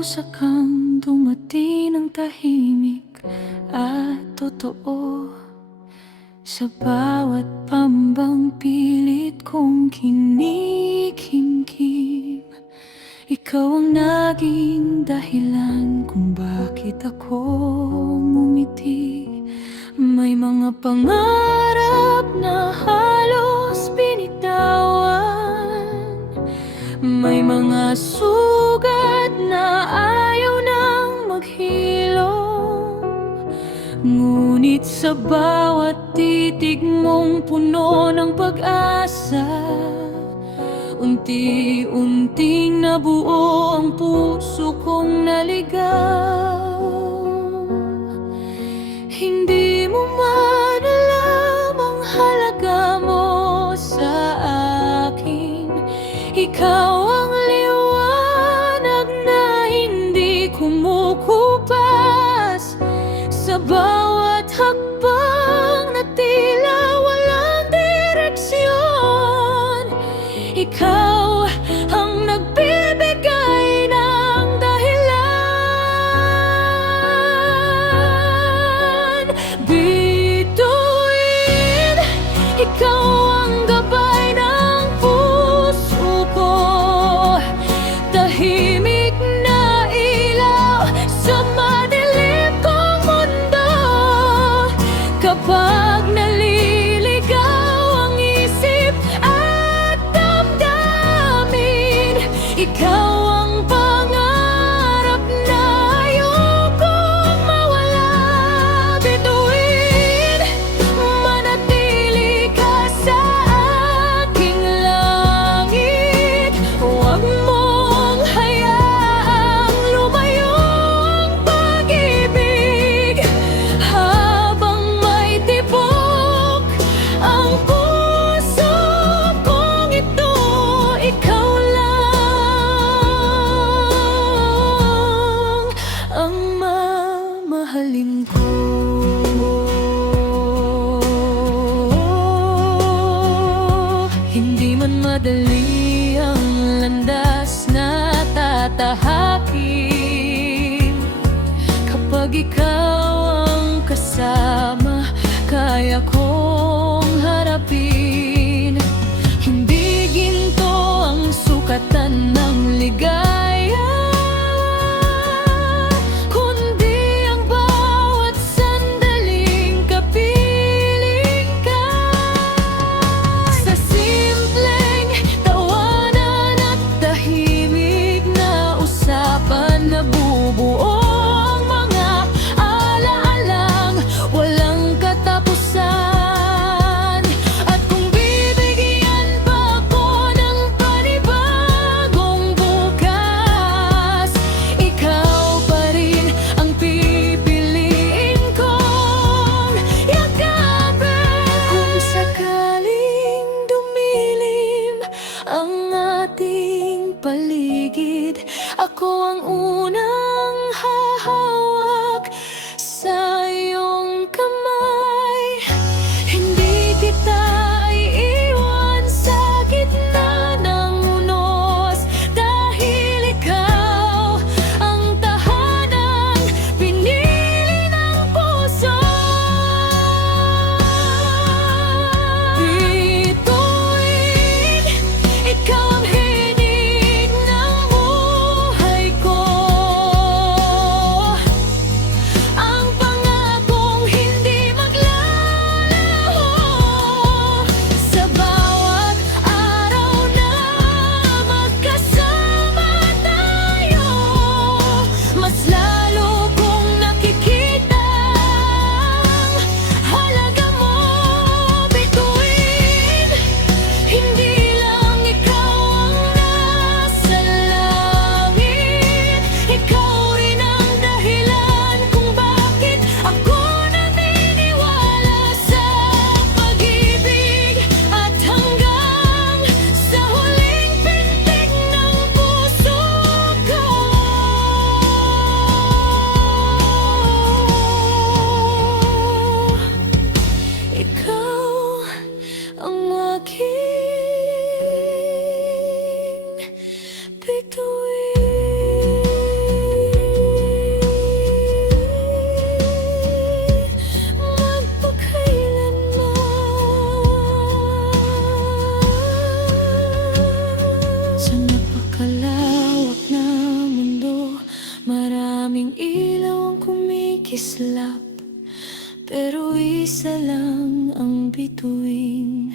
parusa kang dumating ng tahimik at totoo. Sa bawat pambang pilit kong kinikimkim, ikaw ang naging dahilan kung bakit ako ngumiti. May mga pangarap na halos binitawan, may mga sugat na ayaw nang maghilom. Ngunit sa bawat titig mong puno ng pag-asa, unti-unting nabuo ang puso kong naligaw. Hindi mo man alam ang halaga mo sa akin. Ikaw ang liwanag na hindi kumukupas sa bawat hakbang na tila walang direksyon. Ikaw ang nagbibigay ng dahilan. Bituin, ikaw ang gabay ng puso ko, tahimik na ilaw sa madilim kong mundo. Kapag naliligaw ang isip at damdamin, ikaw ang pangarap na ayokong mawala. Bituin, manatili ka sa aking langit. Huwag mong hayaang lumayo ang pag-ibig. Habang may tibok ang puso kong ito, ikaw lang ang mamahalin ko. Hindi man madali ang landas na tatahakin, kapag ikaw ang kasama, kaya kong harapin. Hindi ginto ang sukatan ng ligaya, kundi ang bawat sandaling kapiling ka. Sa simpleng tawanan at tahimik na usapan, nabubuo ang mga alaalang walang katapusan. At kung bibigyan pa ako ng panibagong bukas, ikaw pa rin ang pipiliin kong yakapin. Kung sakaling dumilim ang ating paligid, ako ang unang hahawak sa iyong kamay. Hindi kita iiwan sa gitna ng unos, dahil ikaw ang tahanang pinili ng puso. Bituin, ikaw ang hinig ng buhay ko, pero isa lang ang bituin.